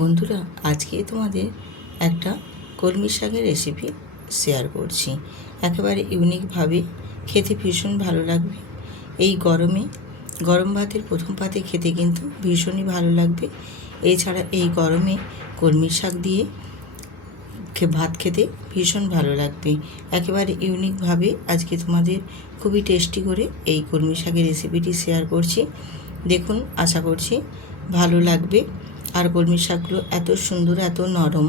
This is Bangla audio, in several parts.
বন্ধুরা, আজকে তোমাদের একটা কলমি শাকের রেসিপি শেয়ার করছি। একেবারে ইউনিকভাবে খেতে ভীষণ ভালো লাগবে। এই গরমে গরম ভাতের প্রথম পাতে খেতে কিন্তু ভীষণই ভালো লাগবে। এছাড়া এই গরমে কলমি শাক দিয়ে ভাত খেতে ভীষণ ভালো লাগবে। একেবারে ইউনিকভাবে আজকে তোমাদের খুবই টেস্টি করে এই কলমি শাকের রেসিপিটি শেয়ার করছি। দেখুন, আশা করছি ভালো লাগবে। আর কলমি শাকগুলো এত সুন্দর, এত নরম,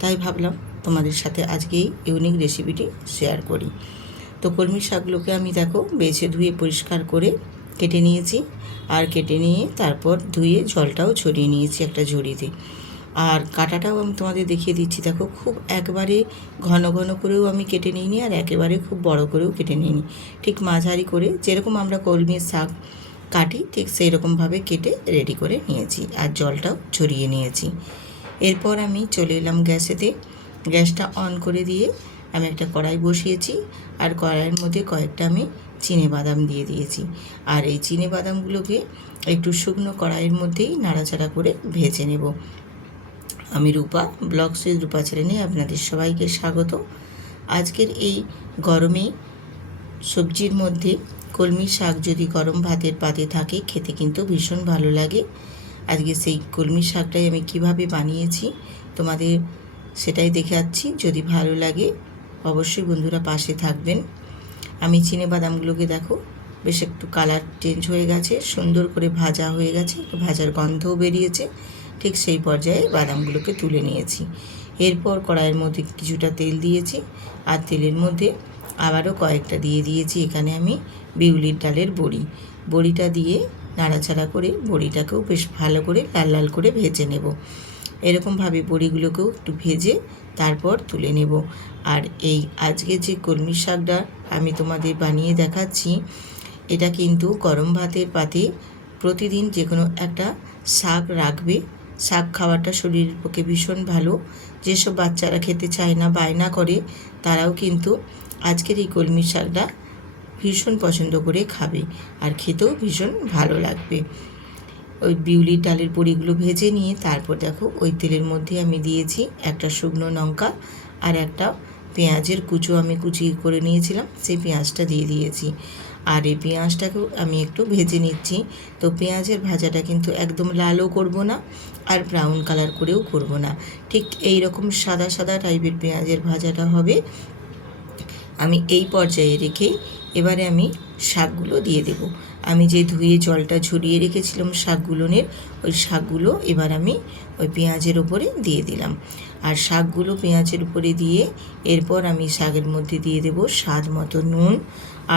তাই ভাবলাম তোমাদের সাথে আজকে এই ইউনিক রেসিপিটি শেয়ার করি। তো কলমি শাকগুলোকে আমি দেখো বেছে ধুয়ে পরিষ্কার করে কেটে নিয়েছি। আর কেটে নিয়ে তারপর ধুয়ে জলটাও ছড়িয়ে নিয়েছি একটা ঝুড়িতে। আর কাটাটাও আমি তোমাদের দেখিয়ে দিচ্ছি। দেখো, খুব একবারে ঘন ঘন করেও আমি কেটে নিইনি, আর একেবারে খুব বড় করেও কেটে নিইনি। ঠিক মাঝারি করে, যেরকম আমরা কলমির শাক কাটি ঠিক সেই রকমভাবে কেটে রেডি করে নিয়েছি। আর জলটাও ঝরিয়ে নিয়েছি। এরপর আমি চলে এলাম গ্যাসেতে। গ্যাসটা অন করে দিয়ে আমি একটা কড়াই বসিয়েছি। আর কড়াইয়ের মধ্যে কয়েকটা আমি চিনেবাদাম দিয়ে দিয়েছি। আর এই চিনেবাদামগুলোকে একটু শুকনো কড়াইয়ের মধ্যেই নাড়াচাড়া করে ভেজে নেব। আমি রূপা, ব্লগসুইথ রূপা চ্যানেলে আপনাদের সবাইকে স্বাগত। আজকের এই গরমে সবজির মধ্যে কলমি শাক যদি গরম ভাতের পাতে থাকে খেতে কিন্তু ভীষণ ভালো লাগে। আজকে সেই কলমি শাকটাই আমি কিভাবে বানিয়েছি তোমাদের সেটাই দেখাচ্ছি। যদি ভালো লাগে অবশ্যই বন্ধুরা পাশে থাকবেন। আমি চিনেবাদামগুলোকে দেখো বেশ একটু কালার চেঞ্জ হয়ে গেছে, সুন্দর করে ভাজা হয়ে গেছে, ভাজার গন্ধও বেরিয়েছে। ঠিক সেই পর্যায়ে বাদামগুলোকে তুলে নিয়েছি। এরপর কড়াইয়ের মধ্যে কিছুটা তেল দিয়েছি। আর তেলের মধ্যে আবারও কয়েকটা দিয়ে দিয়েছি এখানে আমি বিউলির ডালের বড়ি। বড়িটা দিয়ে নাড়াচাড়া করে বড়িটাকেও বেশ ভালো করে লাল লাল করে ভেজে নেব। এরকমভাবে বড়িগুলোকেও একটু ভেজে তারপর তুলে নেব। আর এই আজকে যে কলমি শাকটা আমি তোমাদের বানিয়ে দেখাচ্ছি, এটা কিন্তু গরম ভাতের পাতে প্রতিদিন যে কোনো একটা শাক রাখবে। শাক খাওয়াটা শরীরের পক্ষে ভীষণ ভালো। যেসব বাচ্চারা খেতে চায় না, বায়না করে, তারাও কিন্তু আজকের এই কলমি শাকটা ভীষণ পছন্দ করে খাবে। আর খেতেও ভীষণ ভালো লাগবে। ওই বিউলির ডালের বড়িগুলো ভেজে নিয়ে তারপর দেখো ওই তেলের মধ্যে আমি দিয়েছি একটা শুকনো লঙ্কা আর একটা পেঁয়াজের কুচো আমি কুচি করে নিয়েছিলাম, সেই পেঁয়াজটা দিয়ে দিয়েছি। আর এই পেঁয়াজটাকেও আমি একটু ভেজে নিচ্ছি। তো পেঁয়াজের ভাজাটা কিন্তু একদম লালও করব না, আর ব্রাউন কালার করেও করব না। ঠিক এই রকম সাদা সাদা টাইপের পেঁয়াজের ভাজাটা হবে। আমি এই পর্যায়ে রেখেই এবারে আমি শাকগুলো দিয়ে দেব। আমি যে ধুয়ে জলটা ঝরিয়ে রেখেছিলাম শাকগুলোনের, ওই শাকগুলো এবার আমি ওই পেঁয়াজের ওপরে দিয়ে দিলাম। আর শাকগুলো পেঁয়াজের উপরে দিয়ে এরপর আমি শাকের মধ্যে দিয়ে দেব স্বাদ মতো নুন,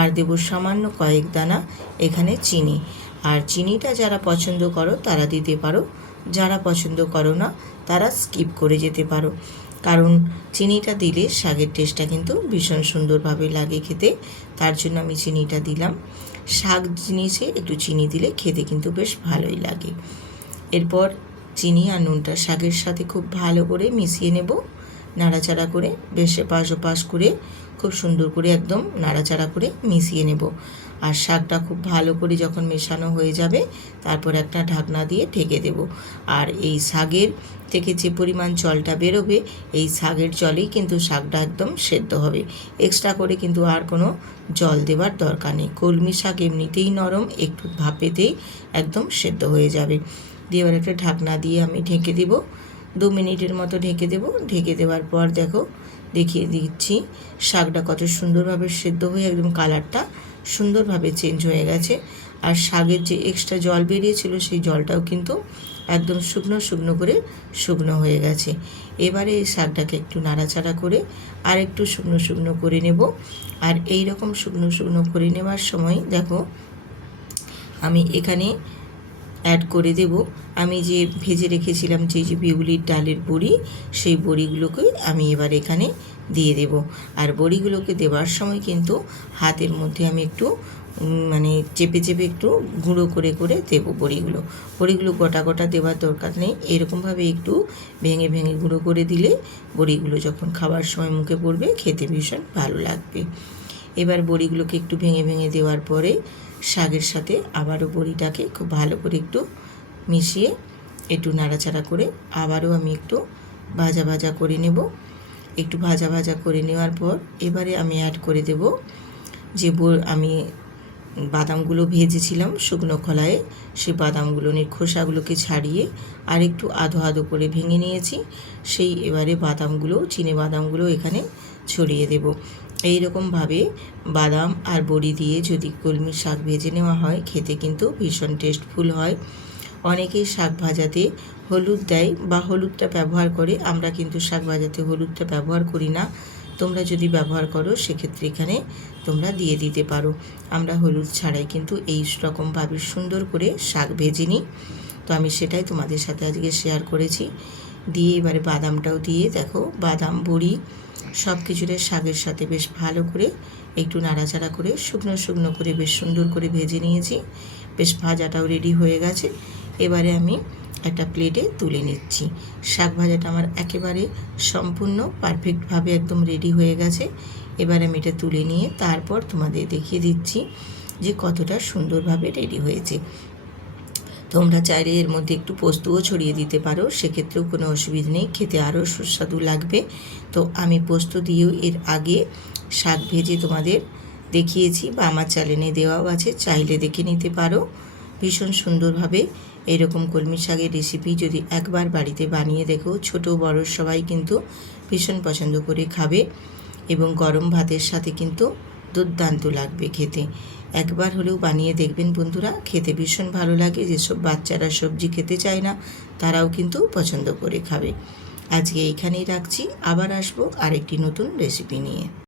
আর দেব সামান্য কয়েক দানা এখানে চিনি। আর চিনিটা যারা পছন্দ করো তারা দিতে পারো, যারা পছন্দ করো না তারা স্কিপ করে যেতে পারো। কারণ চিনিটা দিলে শাকের টেস্টটা কিন্তু ভীষণ সুন্দরভাবে লাগে খেতে, তার জন্য আমি চিনিটা দিলাম। শাক জিনিসে একটু চিনি দিলে খেতে কিন্তু বেশ ভালোই লাগে। এরপর চিনি আর নুনটা শাকের সাথে খুব ভালো করে মিশিয়ে নেব। নাড়াচাড়া করে বেশ এপাশ ওপাশ করে খুব সুন্দর করে একদম নাড়াচাড়া করে মিশিয়ে নেব। আর শাকটা খুব ভালো করে যখন মেশানো হয়ে যাবে তারপর একটা ঢাকনা দিয়ে ঢেকে দেব। আর এই শাকের থেকে যে পরিমাণ জলটা বেরোবে, এই শাকের জলেই কিন্তু শাকটা একদম সেদ্ধ হবে। এক্সট্রা করে কিন্তু আর কোনো জল দেওয়ার দরকার নেই। কলমি শাক এমনিতেই নরম, একটু ভাপেতেই একদম সেদ্ধ হয়ে যাবে। দিয়ে এবার একটা ঢাকনা দিয়ে আমি ঢেকে দেব। 2 মিনিটের মতো ঢেকে দেব। ঢেকে দেওয়ার পর দেখো দেখিয়ে দিচ্ছি শাকটা কত সুন্দরভাবে সেদ্ধ হয়ে একদম কালারটা সুন্দরভাবে চেঞ্জ হয়ে গেছে। আর শাকের যে এক্সট্রা জল বেরিয়েছিল সেই জলটাও কিন্তু একদম শুকনো শুকনো করে শুকনো হয়ে গেছে। এবারে এই শাকটাকে একটু নাড়াচাড়া করে আর একটু শুকনো শুকনো করে নেব। আর এই রকম শুকনো শুকনো করে নেওয়ার সময় দেখো আমি এখানে অ্যাড করে দেব আমি যে ভেজে রেখেছিলাম যে বিউলির ডালের বড়ি, সেই বড়িগুলোকে আমি এবার এখানে দিয়ে দেব। আর বড়িগুলোকে দেওয়ার সময় কিন্তু হাতের মধ্যে আমি একটু মানে চেপে চেপে একটু গুঁড়ো করে করে দেবো বড়িগুলো গোটা গোটা দেওয়ার দরকার নেই। এরকমভাবে একটু ভেঙে ভেঙে গুঁড়ো করে দিলে বড়িগুলো যখন খাবার সময় মুখে পড়বে খেতে ভীষণ ভালো লাগবে। এবার বড়িগুলোকে একটু ভেঙে ভেঙে দেওয়ার পরে শাকের সাথে আবারও বড়িটাকে খুব ভালো করে একটু মিশিয়ে একটু নাড়াচাড়া করে আবারও আমি একটু ভাজা ভাজা করে নেব। একটু ভাজা ভাজা করে নেওয়ার পর এবারে আমি অ্যাড করে দেব যে আমি বাদামগুলো ভেজেছিলাম শুকনো খোলায়, সেই বাদামগুলো খোসাগুলোকে ছাড়িয়ে আর একটু আধো আধো করে ভেঙে নিয়েছি। সেই এবারে বাদামগুলো বাদামগুলো এখানে ছড়িয়ে দেব। এই রকমভাবে বাদাম আর বড়ি দিয়ে যদি কলমি শাক ভেজে নেওয়া হয় খেতে কিন্তু ভীষণ টেস্টফুল হয়। অনেকেই শাক ভাজাতে হলুদ দেয় বা হলুদটা ব্যবহার করে, আমরা কিন্তু শাক ভাজাতে হলুদটা ব্যবহার করি না। তোমরা যদি ব্যবহার করো সেক্ষেত্রে এখানে তোমরা দিয়ে দিতে পারো। আমরা হলুদ ছাড়াই কিন্তু এই রকমভাবে সুন্দর করে শাক ভেজে নিই। তো আমি সেটাই তোমাদের সাথে আজকে শেয়ার করেছি। দিয়ে এবারে বাদামটাও দিয়ে দেখো, বাদাম বড়ি সব কিছুটা শাকের সাথে বেশ ভালো করে একটু নাড়াচাড়া করে শুকনো শুকনো করে বেশ সুন্দর করে ভেজে নিয়েছি। বেশ ভাজাটাও রেডি হয়ে গেছে। এবারে আমি একটা প্লেটে তুলে নিচ্ছি। শাক ভাজাটা আমার একেবারে সম্পূর্ণ পারফেক্টভাবে একদম রেডি হয়ে গেছে। এবার আমি এটা তুলে নিয়ে তারপর তোমাদের দেখিয়ে দিচ্ছি যে কতটা সুন্দরভাবে রেডি হয়েছে। তোমরা চাইলে এর মধ্যে একটু পোস্তও ছড়িয়ে দিতে পারো, সেক্ষেত্রেও কোনো অসুবিধা নেই, খেতে আরও সুস্বাদু লাগবে। তো আমি পোস্ত দিয়েও এর আগে শাক ভেজে তোমাদের দেখিয়েছি বা আমার চ্যানেলে দেওয়াও আছে, চাইলে দেখে নিতে পারো। ভীষণ সুন্দরভাবে এরকম কলমি শাকের রেসিপি যদি একবার বাড়িতে বানিয়ে দেখো, ছোট বড় সবাই কিন্তু ভীষণ পছন্দ করে খাবে এবং গরম ভাতের সাথে কিন্তু দুর্দান্ত লাগবে খেতে। একবার হলেও বানিয়ে দেখবেন বন্ধুরা, খেতে ভীষণ ভালো লাগে। যেসব বাচ্চারা সবজি খেতে চায় না তারাও কিন্তু পছন্দ করে খাবে। আজকে এইখানেই রাখছি, আবার আসবো আরেকটি নতুন রেসিপি নিয়ে।